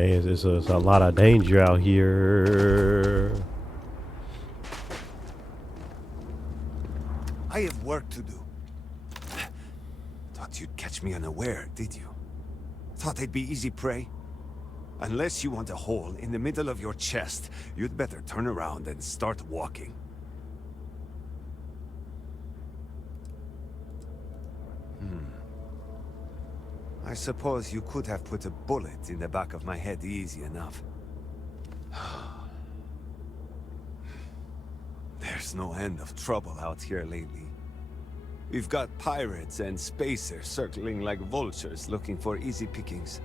Hey, it's a lot of danger out here. I have work to do. Thought you'd catch me unaware, did you? Thought I'd be easy prey? Unless you want a hole in the middle of your chest, you'd better turn around and start walking. I suppose you could have put a bullet in the back of my head easy enough. There's no end of trouble out here lately. We've got pirates and spacers circling like vultures looking for easy pickings.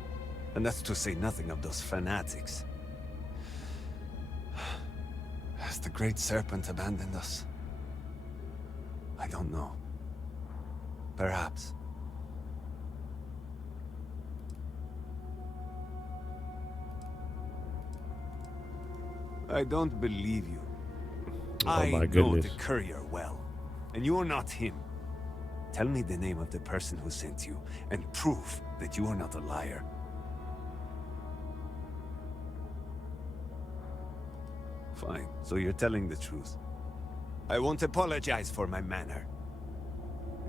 And that's to say nothing of those fanatics. Has the Great Serpent abandoned us? I don't know. Perhaps. I don't believe you. Oh my I goodness. know the courier well, and you're not him. Tell me the name of the person who sent you, and prove that you are not a liar. Fine, so you're telling the truth. I won't apologize for my manner.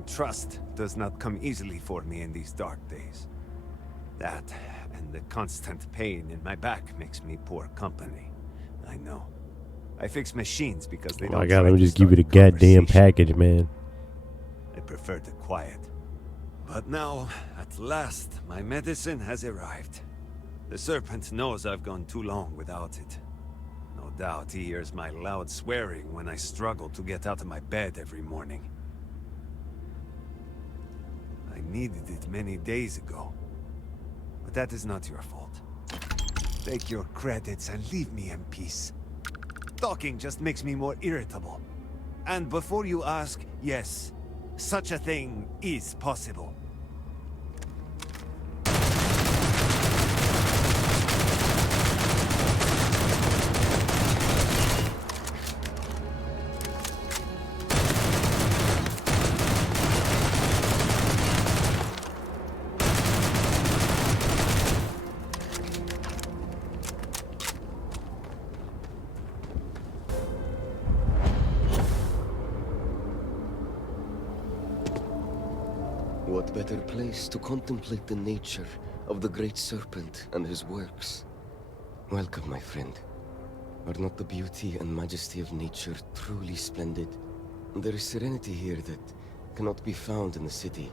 Trust does not come easily for me in these dark days. That, and the constant pain in my back makes me poor company. I know. I fix machines because they Oh don't my god, try let me to just give you start the a goddamn conversation. package, man. I prefer the quiet. But now, at last, my medicine has arrived. The Serpent knows I've gone too long without it. No doubt he hears my loud swearing when I struggle to get out of my bed every morning. I needed it many days ago. But that is not your fault. Take your credits and leave me in peace. Talking just makes me more irritable. And before you ask, yes, such a thing is possible. What better place to contemplate the nature of the Great Serpent and his works? Welcome, my friend. Are not the beauty and majesty of nature truly splendid? There is serenity here that cannot be found in the city.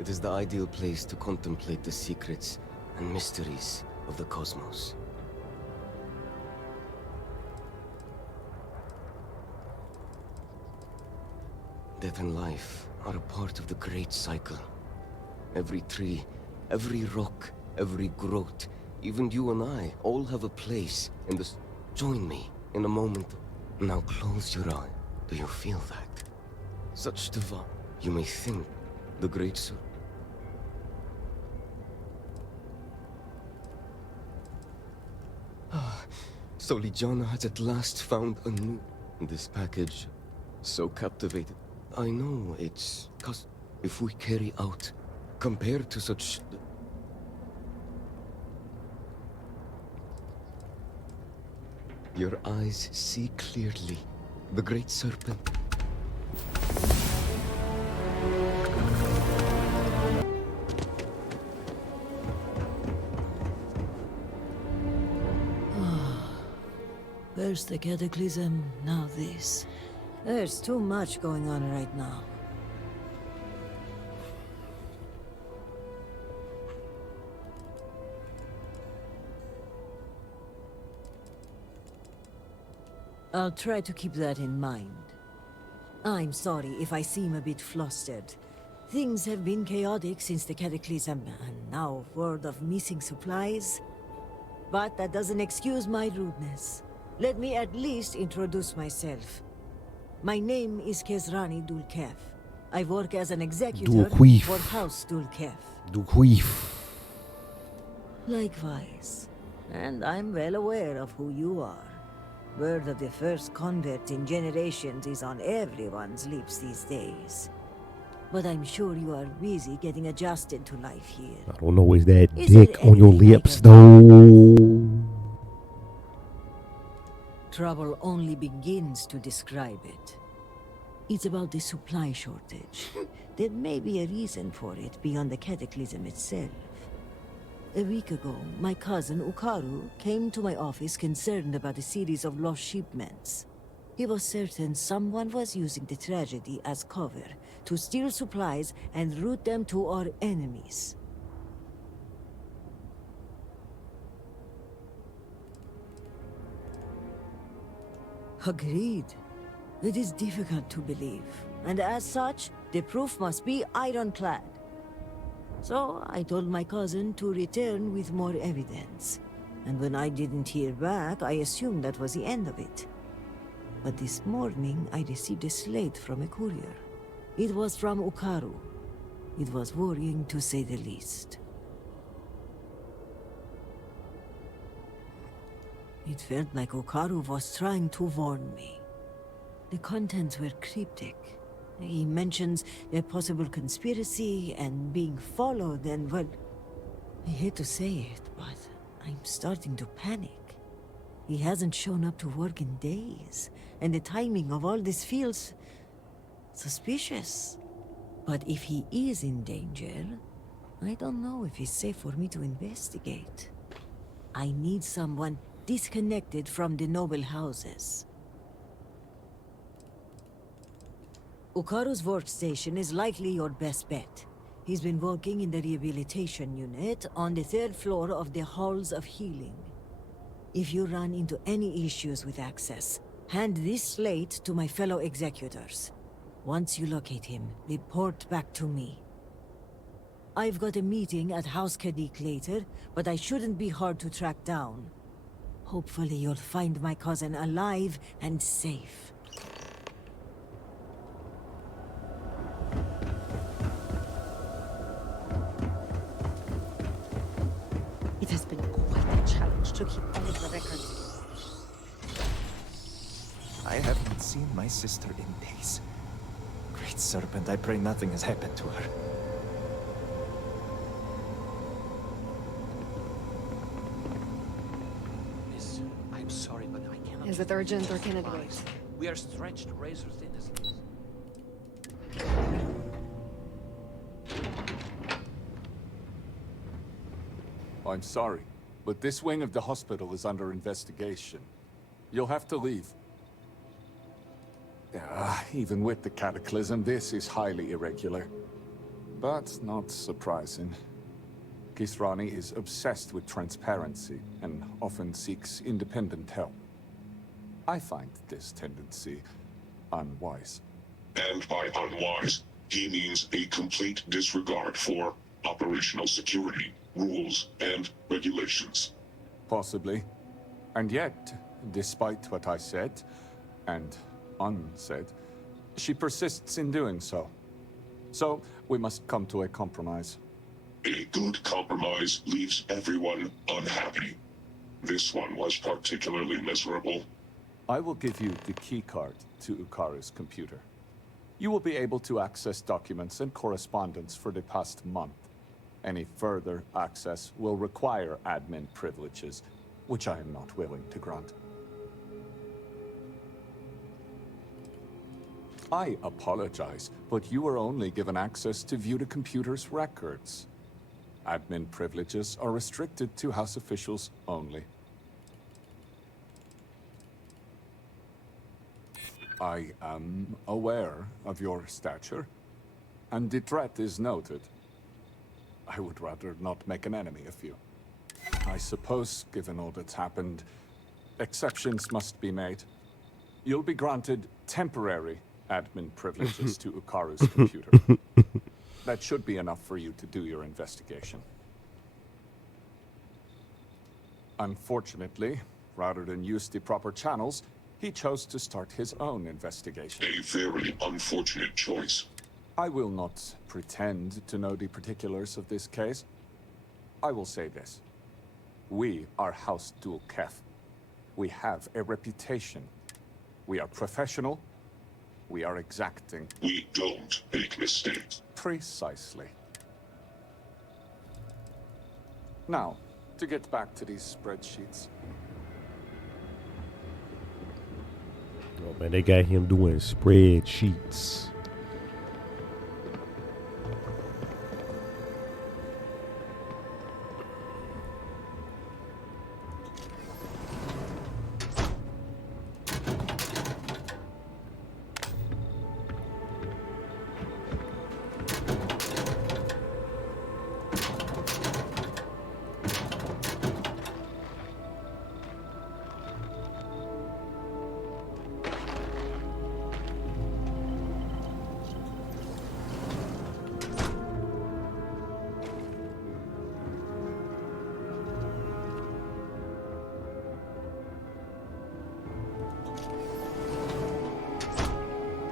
It is the ideal place to contemplate the secrets and mysteries of the cosmos. Death and life are a part of the great cycle. Every tree, every rock, every growth, even you and I, all have a place in this. Join me in a moment. Now close your eye. Do you feel that? Such divine. You may think the great So Ligiana has at last found a new. This package, so captivated. I know it's cause if we carry out, compared to such. Your eyes see clearly. The Great Serpent. First the cataclysm, now this. There's too much going on right now. I'll try to keep that in mind. I'm sorry if I seem a bit flustered. Things have been chaotic since the cataclysm, and now word of missing supplies. But that doesn't excuse my rudeness. Let me at least introduce myself. My name is Kezrani Dulkef. I work as an executor Dulquif. for House Dulkef. Duqueef. Likewise. And I'm well aware of who you are. Word of the first convert in generations is on everyone's lips these days. But I'm sure you are busy getting adjusted to life here. I don't know, is that Is there dick on your anything I lips can- though? Trouble only begins to describe it. It's about the supply shortage. There may be a reason for it beyond the cataclysm itself. A week ago, my cousin Ukaru came to my office concerned about a series of lost shipments. He was certain someone was using the tragedy as cover to steal supplies and route them to our enemies. Agreed. It is difficult to believe, and as such, the proof must be ironclad. So I told my cousin to return with more evidence. And when I didn't hear back, I assumed that was the end of it. But this morning, I received a slate from a courier. It was from Ukaru. It was worrying, to say the least. It felt like Ukaru was trying to warn me. The contents were cryptic. He mentions a possible conspiracy and being followed and, well, I hate to say it, but I'm starting to panic. He hasn't shown up to work in days, and the timing of all this feels suspicious. But if he is in danger, I don't know if it's safe for me to investigate. I need someone disconnected from the noble houses. Ukaru's workstation is likely your best bet. He's been working in the rehabilitation unit on the 3rd floor of the Halls of Healing. If you run into any issues with access, hand this slate to my fellow executors. Once you locate him, report back to me. I've got a meeting at House Kadik later, but I shouldn't be hard to track down. Hopefully you'll find my cousin alive and safe. It has been quite a challenge to keep all of the records. I haven't seen my sister in days. Great Serpent, I pray nothing has happened to her. Miss, I'm sorry, but I cannot... Is it urgent or can it wait? We are stretched razors thin as it is. I'm sorry, but this wing of the hospital is under investigation. You'll have to leave. Even with the cataclysm, this is highly irregular. But not surprising. Kisrani is obsessed with transparency and often seeks independent help. I find this tendency unwise. And by unwise, he means a complete disregard for operational security, rules, and regulations. Possibly. And yet, despite what I said, and unsaid, she persists in doing so. So, we must come to a compromise. A good compromise leaves everyone unhappy. This one was particularly miserable. I will give you the keycard to Ukaru's computer. You will be able to access documents and correspondence for the past month. Any further access will require admin privileges, which I am not willing to grant. I apologize, but you are only given access to view the computer's records. Admin privileges are restricted to House officials only. I am aware of your stature, and the threat is noted. I would rather not make an enemy of you. I suppose, given all that's happened, exceptions must be made. You'll be granted temporary admin privileges to Ukaru's computer. That should be enough for you to do your investigation. Unfortunately, rather than use the proper channels, he chose to start his own investigation. A very unfortunate choice. I will not pretend to know the particulars of this case. I will say this. We are House Dul Kef. We have a reputation. We are professional, We are exacting. We don't make mistakes. Precisely. Now, to get back to these spreadsheets. Oh man, they got him doing spreadsheets.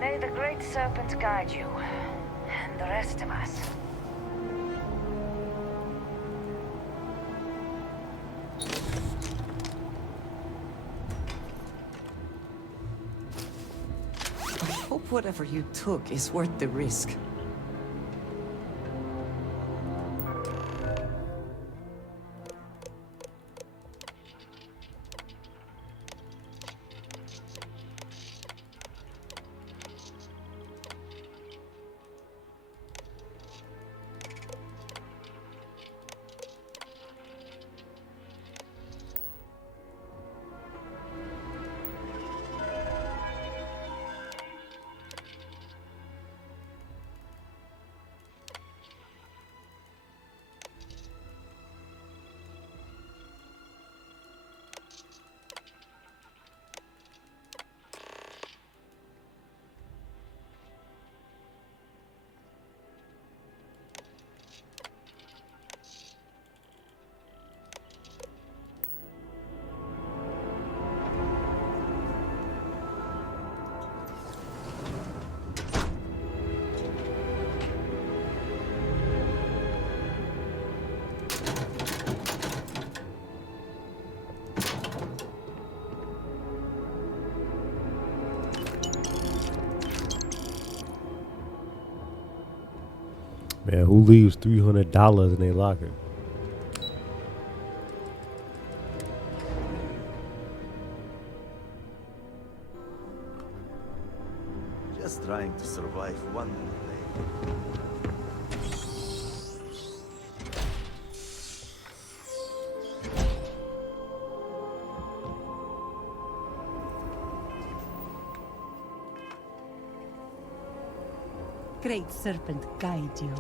May the Great Serpent guide you, and the rest of us. I hope whatever you took is worth the risk. Man, who leaves $300 in their locker? Just trying to survive one more day. Great Serpent guide you.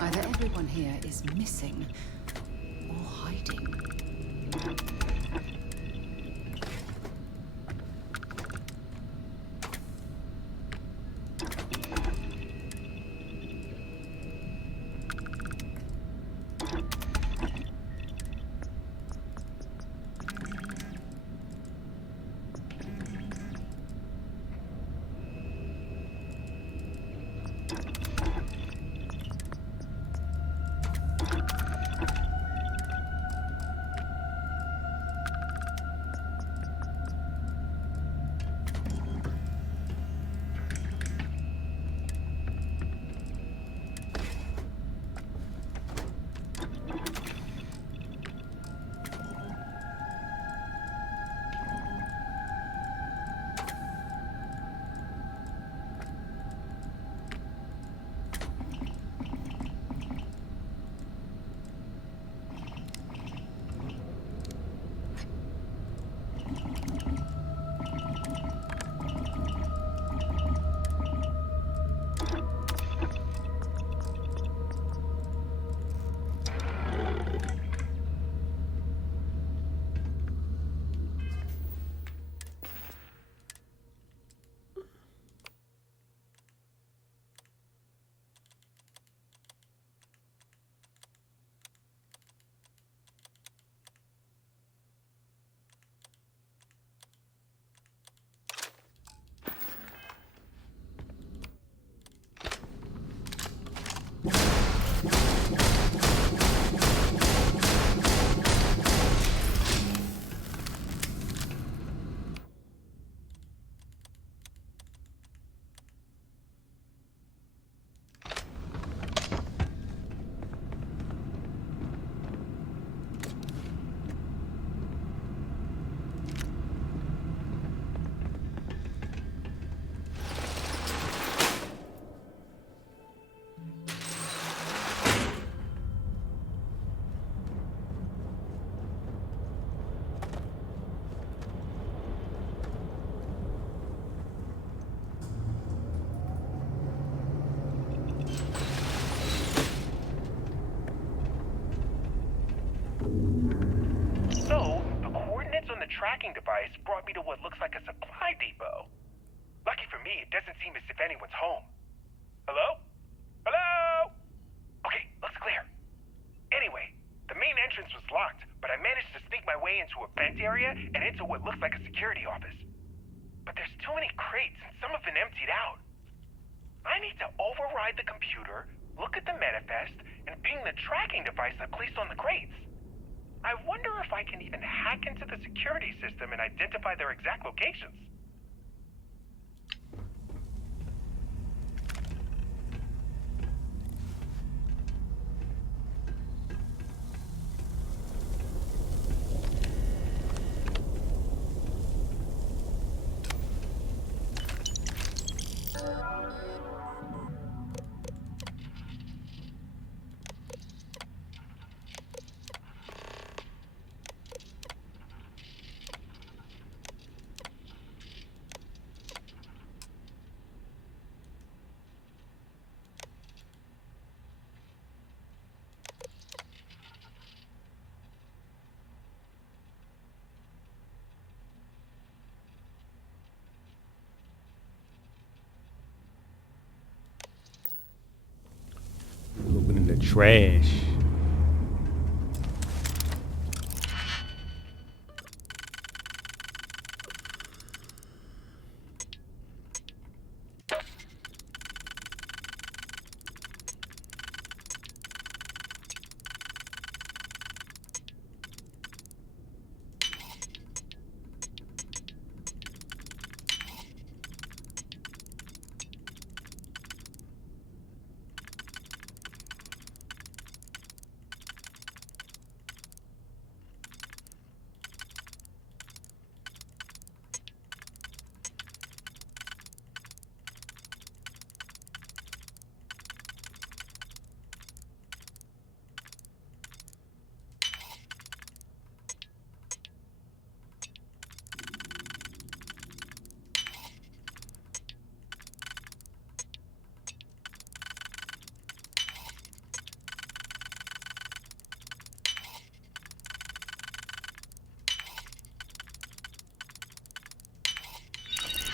Either everyone here is missing or hiding. device brought me to what looks like a supply depot. Lucky for me, it doesn't seem as if anyone's home. Hello? Hello? Okay, looks clear. Anyway, the main entrance was locked, but I managed to sneak my way into a vent area and into what looks like a security office. But there's too many crates and some have been emptied out. I need to override the computer, look at the manifest, and ping the tracking device I placed on the crates. I wonder if I can even hack into the security system and identify their exact locations. Looking in the trash.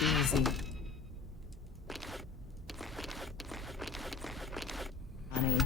Easy. Honey.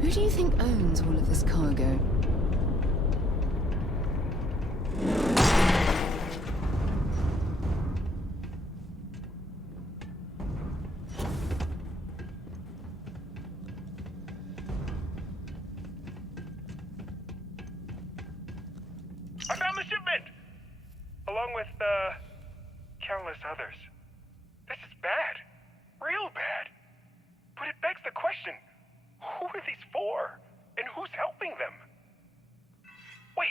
Who do you think owns all of this cargo? I found the shipment! Along with, countless others. This is bad. Real bad. But it begs the question, who are these for? And who's helping them? Wait,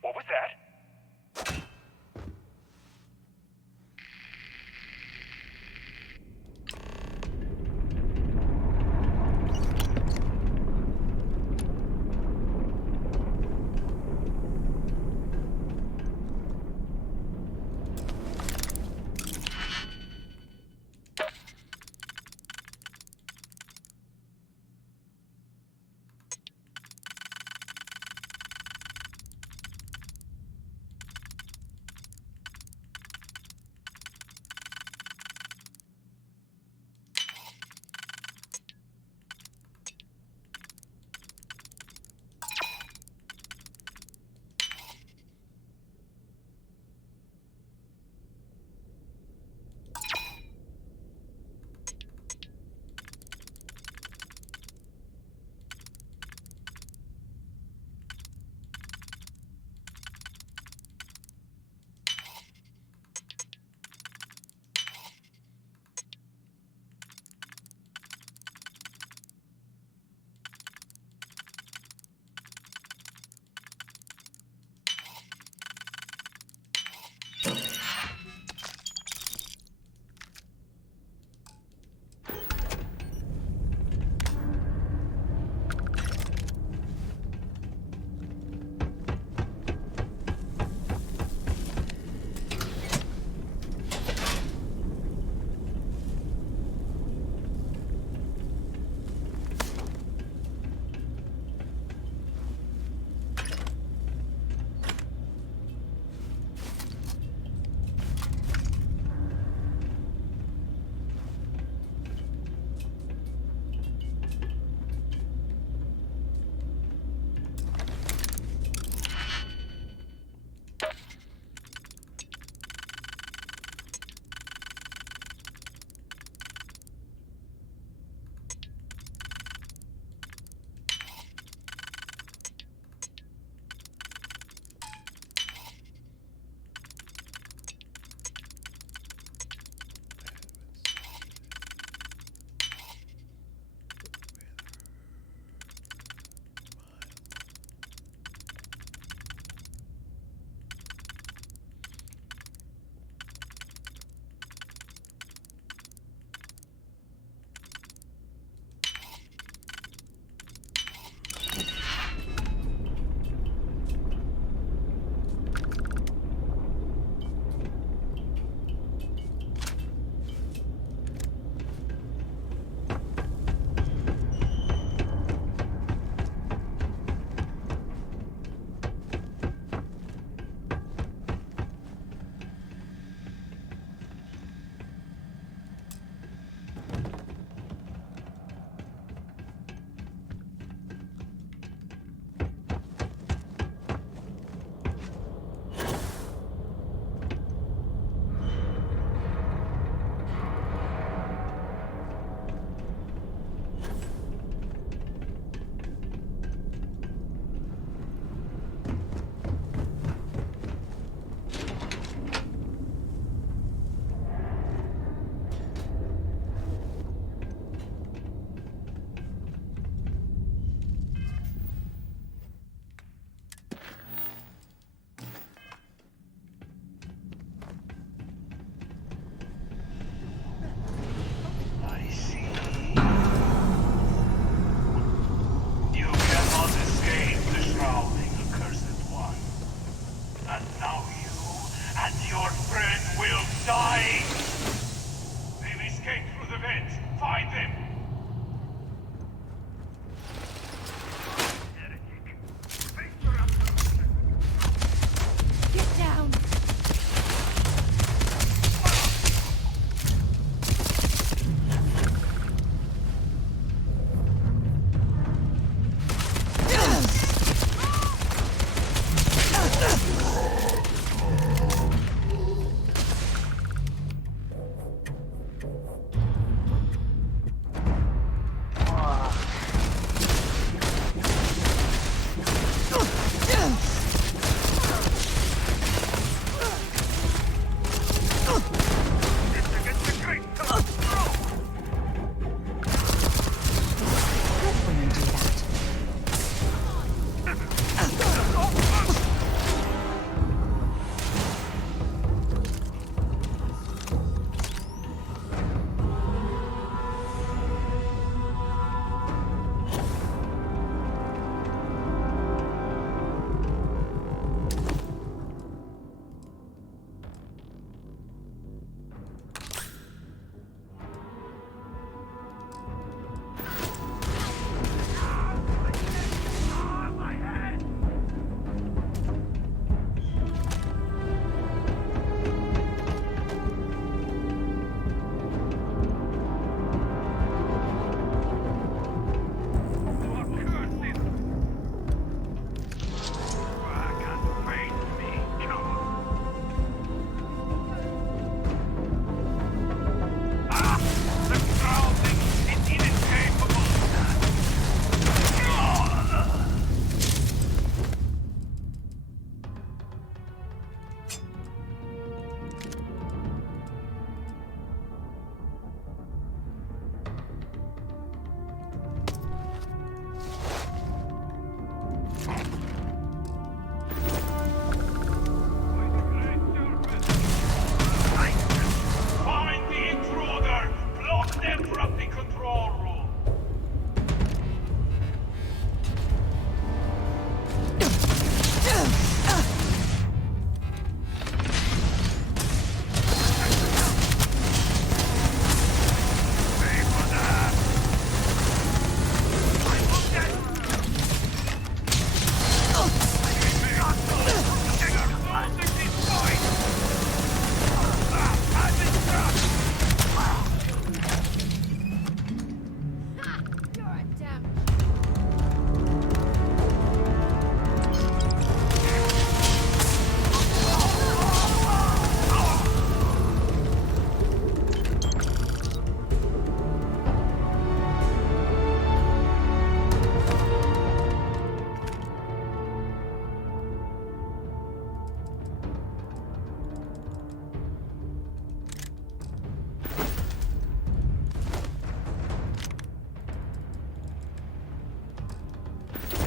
what was that?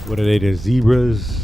What are they, the zebras?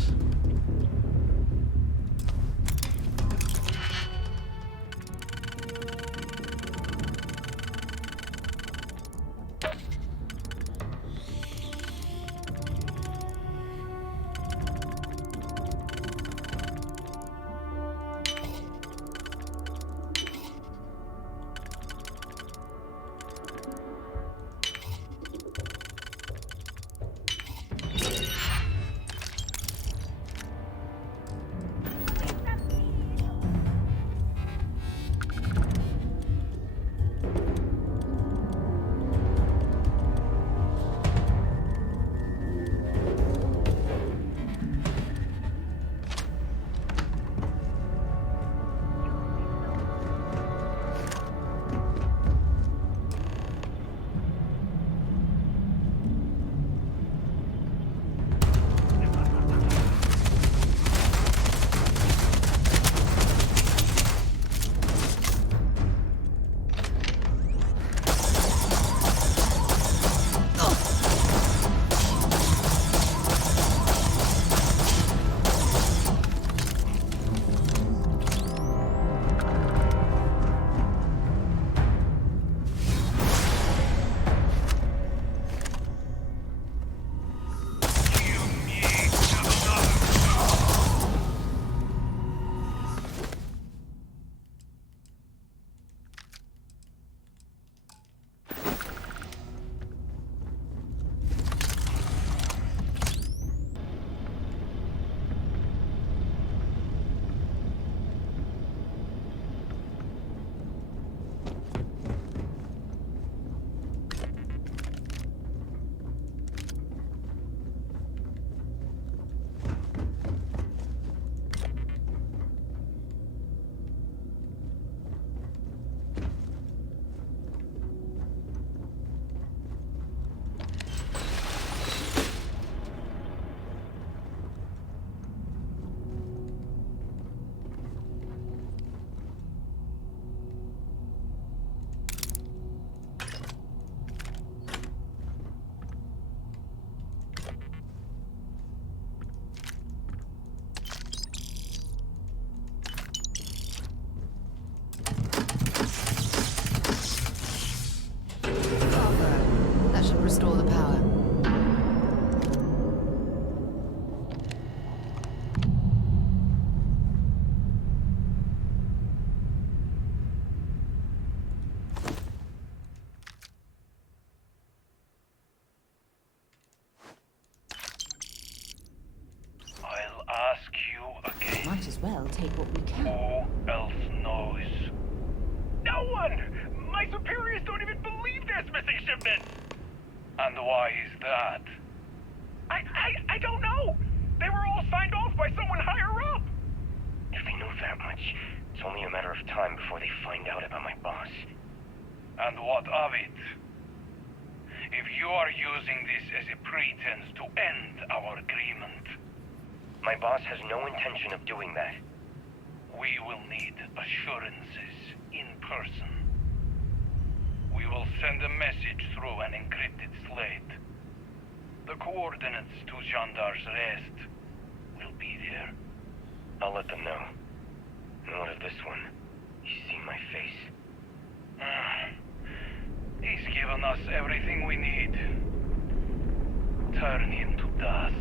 That should restore the power. I'll ask you again. Might as well take what we can. Who else knows? No one! My superiors don't even believe there's missing shipments! And why is that? I don't know! They were all signed off by someone higher up! If they know that much, it's only a matter of time before they find out about my boss. And what of it? If you are using this as a pretense to end our agreement, my boss has no intention of doing that. we will need assurances in person. We will send a message through an encrypted slate. The coordinates to Gendar's rest will be there. I'll let them know. And what of this one? He's seen my face. He's given us everything we need. Turn him to dust.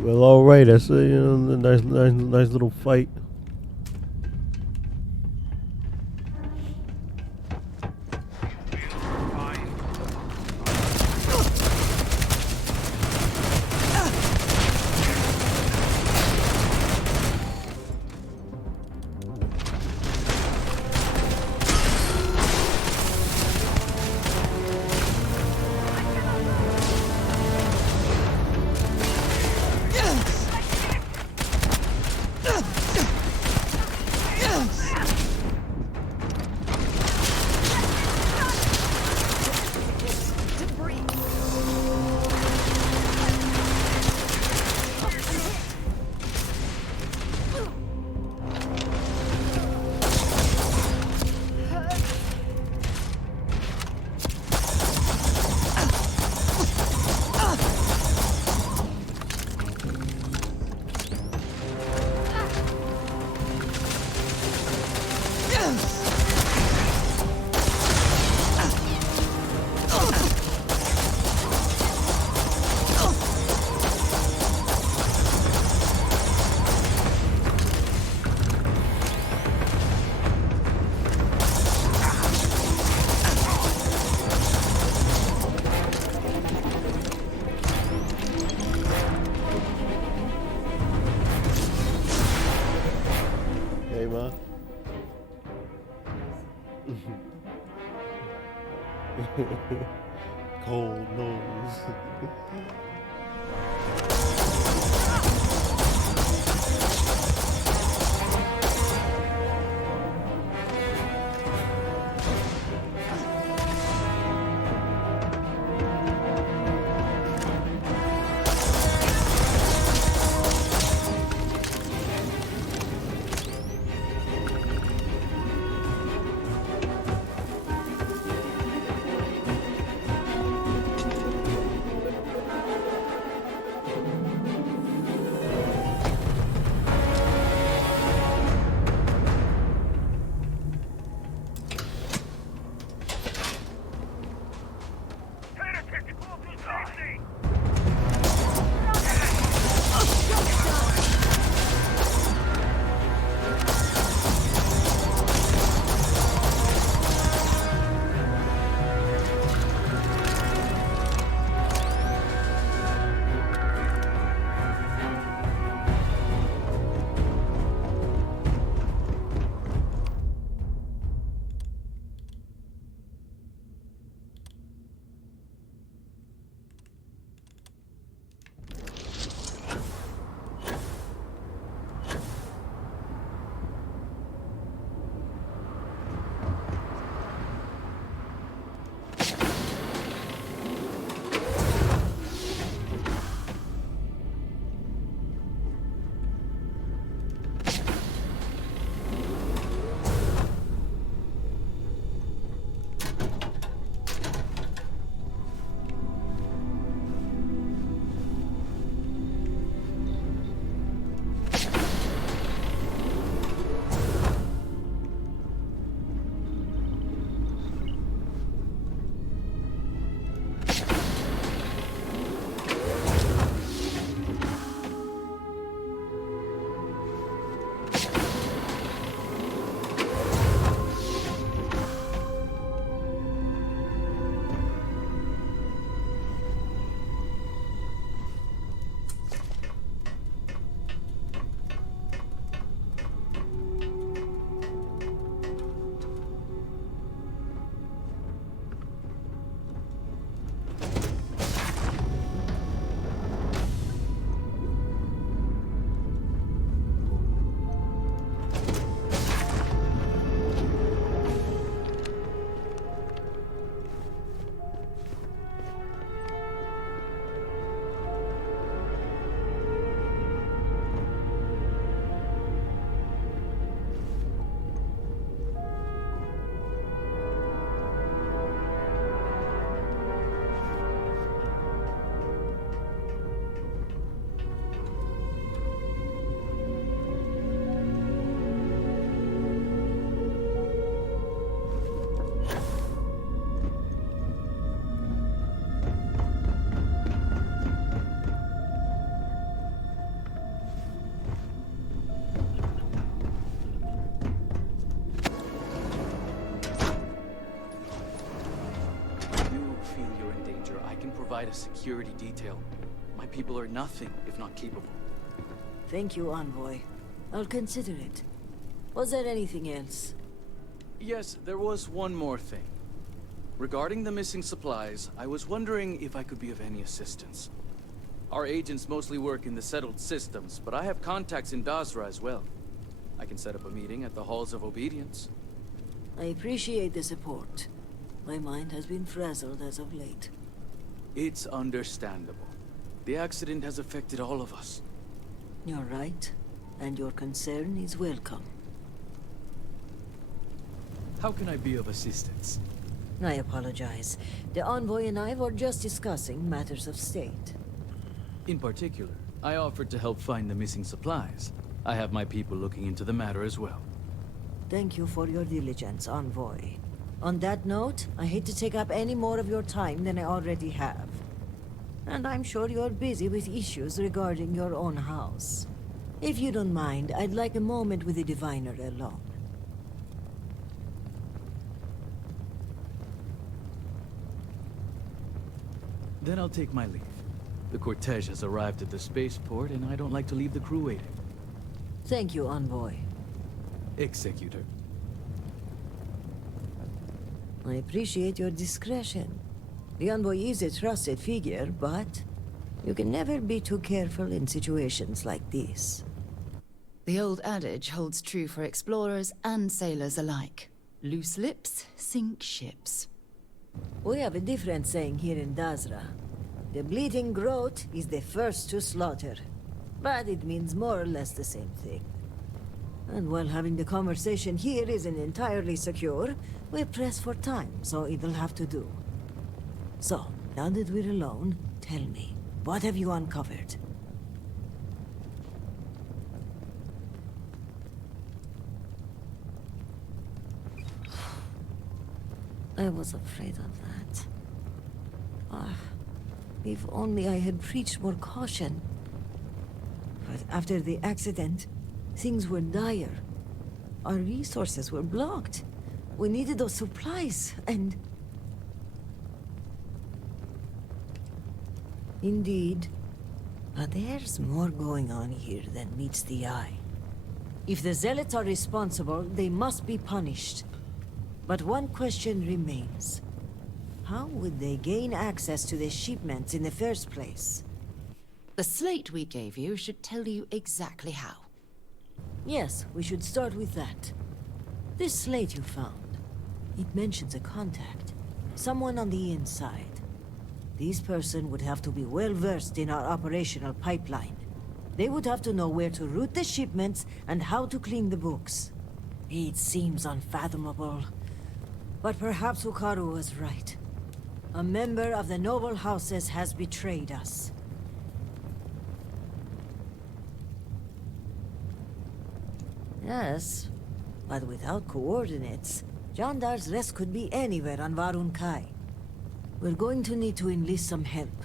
Well, all right. That's a nice little fight. Cold nose. Provide a security detail. My people are nothing if not capable. Thank you, Envoy. I'll consider it. Was there anything else? Yes, there was one more thing. Regarding the missing supplies, I was wondering if I could be of any assistance. Our agents mostly work in the settled systems, but I have contacts in Dasra as well. I can set up a meeting at the Halls of Obedience. I appreciate the support. My mind has been frazzled as of late. It's understandable. The accident has affected all of us. You're right, and your concern is welcome. How can I be of assistance? I apologize. The Envoy and I were just discussing matters of state. In particular, I offered to help find the missing supplies. I have my people looking into the matter as well. Thank you for your diligence, Envoy. On that note, I hate to take up any more of your time than I already have. And I'm sure you're busy with issues regarding your own house. If you don't mind, I'd like a moment with the Diviner alone. Then I'll take my leave. The cortege has arrived at the spaceport, and I don't like to leave the crew waiting. Thank you, Envoy. Executor. I appreciate your discretion. The envoy is a trusted figure, but you can never be too careful in situations like this. The old adage holds true for explorers and sailors alike. Loose lips sink ships. We have a different saying here in Dazra. The bleeding groat is the first to slaughter. But it means more or less the same thing. And while having the conversation here isn't entirely secure, we're pressed for time, so it'll have to do. So, now that we're alone, tell me, what have you uncovered? I was afraid of that. Ah, if only I had preached more caution. But after the accident, things were dire. Our resources were blocked. We needed those supplies, and... Indeed. But there's more going on here than meets the eye. If the Zealots are responsible, they must be punished. But one question remains. How would they gain access to the shipments in the first place? The slate we gave you should tell you exactly how. Yes, we should start with that. This slate you found, it mentions a contact. Someone on the inside. This person would have to be well-versed in our operational pipeline. They would have to know where to route the shipments and how to clean the books. It seems unfathomable. But perhaps Ukaru was right. A member of the noble houses has betrayed us. Yes, but without coordinates, Jandar's rest could be anywhere on Varun Kai. We're going to need to enlist some help.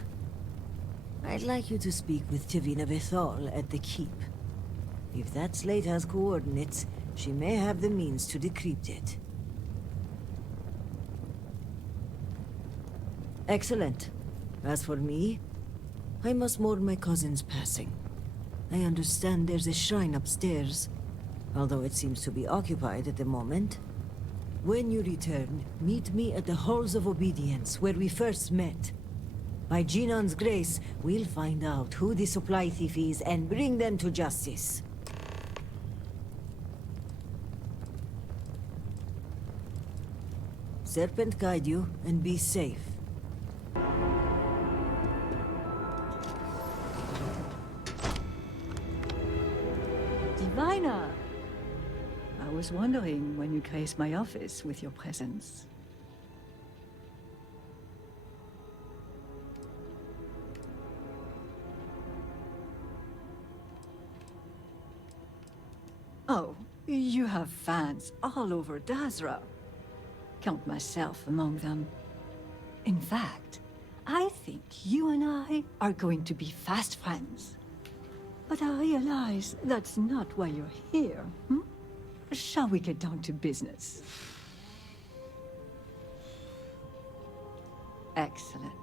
I'd like you to speak with Tivina Bethal at the Keep. If that slate has coordinates, she may have the means to decrypt it. Excellent. As for me, I must mourn my cousin's passing. I understand there's a shrine upstairs, although it seems to be occupied at the moment. When you return, meet me at the Halls of Obedience, where we first met. By Jinon's grace, we'll find out who the supply thief is and bring them to justice. Serpent guide you, and be safe. Divina! I was wondering when you graced my office with your presence. Oh, you have fans all over Dazra. Count myself among them. In fact, I think you and I are going to be fast friends. But I realize that's not why you're here, hmm? Shall we get down to business? Excellent.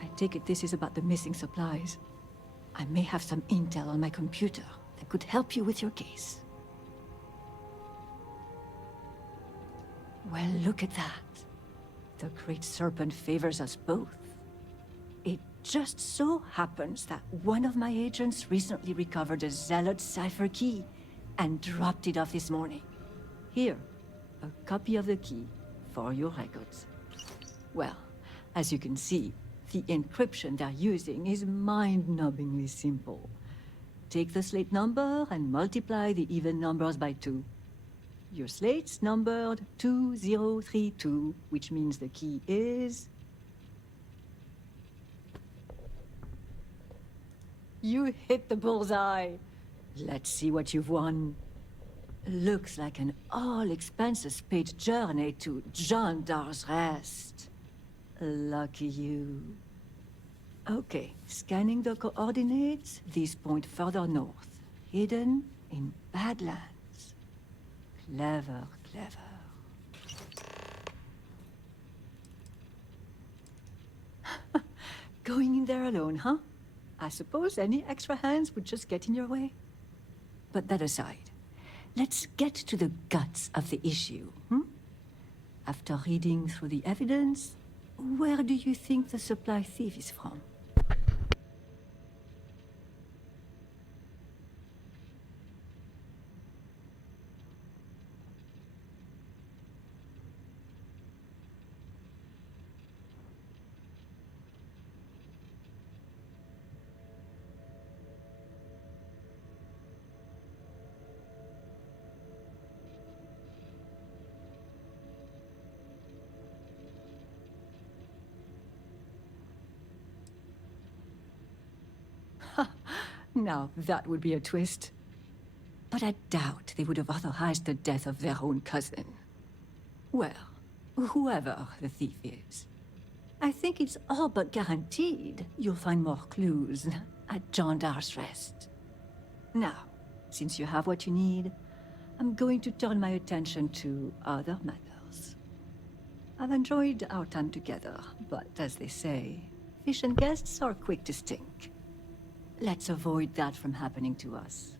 I take it this is about the missing supplies. I may have some intel on my computer that could help you with your case. Well, look at that. The Great Serpent favors us both. It just so happens that one of my agents recently recovered a Zealot cipher key and dropped it off this morning. Here, a copy of the key for your records. Well, as you can see, the encryption they're using is mind-numbingly simple. Take the slate number and multiply the even numbers by 2. Your slate's numbered 2032, which means the key is... You hit the bullseye! Let's see what you've won. Looks like an all-expenses-paid journey to Jandar's Rest. Lucky you. Okay, scanning the coordinates, these point further north, hidden in Badlands. Clever, clever. Going in there alone, huh? I suppose any extra hands would just get in your way. But that aside, let's get to the guts of the issue, hmm? After reading through the evidence, where do you think the supply thief is from? Now, that would be a twist. But I doubt they would have authorized the death of their own cousin. Well, whoever the thief is, I think it's all but guaranteed you'll find more clues at John Dar's Rest. Now, since you have what you need, I'm going to turn my attention to other matters. I've enjoyed our time together, but as they say, fish and guests are quick to stink. Let's avoid that from happening to us.